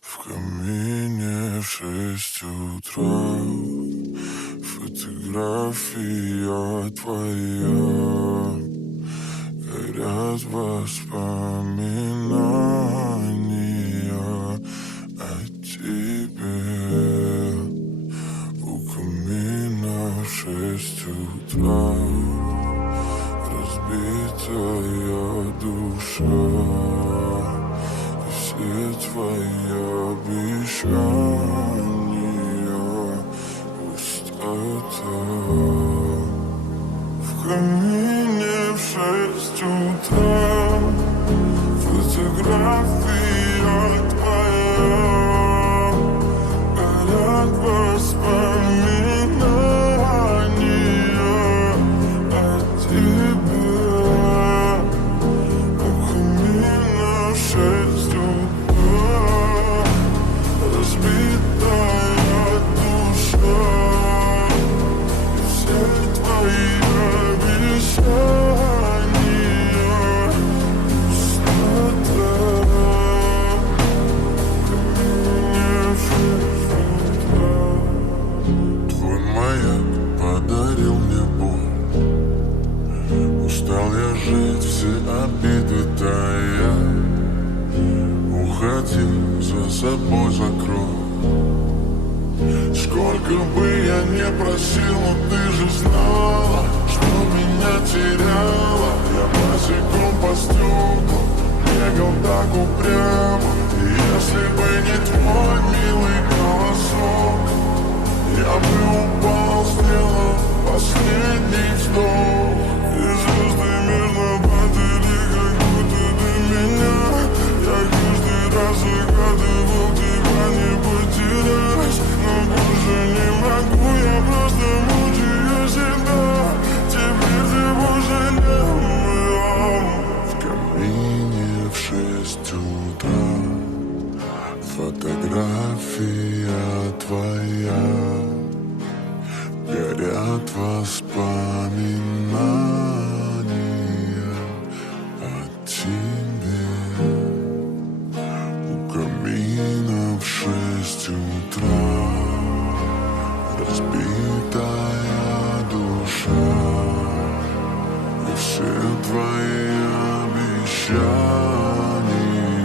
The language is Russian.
В камине в 6 утра фотография твоя. Горят воспоминания о тебе. У камина в 6 утра разбитая душа. Все твои обещания пустота. В камине в 6 утра фотография твоя. Горят воспоминания о тебе. У камина в 6 утра разбитая душа. И все твои обещания пустота. В камине в 6 утра. Твой маяк подарил мне боль. Устал я жить, все обиды тая. Уходи, за собой закрой. Сколько бы я не просил, но ты же знала, что меня теряла. Я босиком по стеклам бегал так упрямо. И если бы не твой милый голосок, я бы упал, сделал последний вздох. И звезды между падали, как будто до меня. Я каждый раз загадывал тебя не потерять, но больше не могу, я просто мучаюсь всегда. Теперь ты пожалел меня. В камине в 6 утра фотография твоя. Горят воспоминания о тебе. У камина в 6 утра разбитая душа. И все твои обещания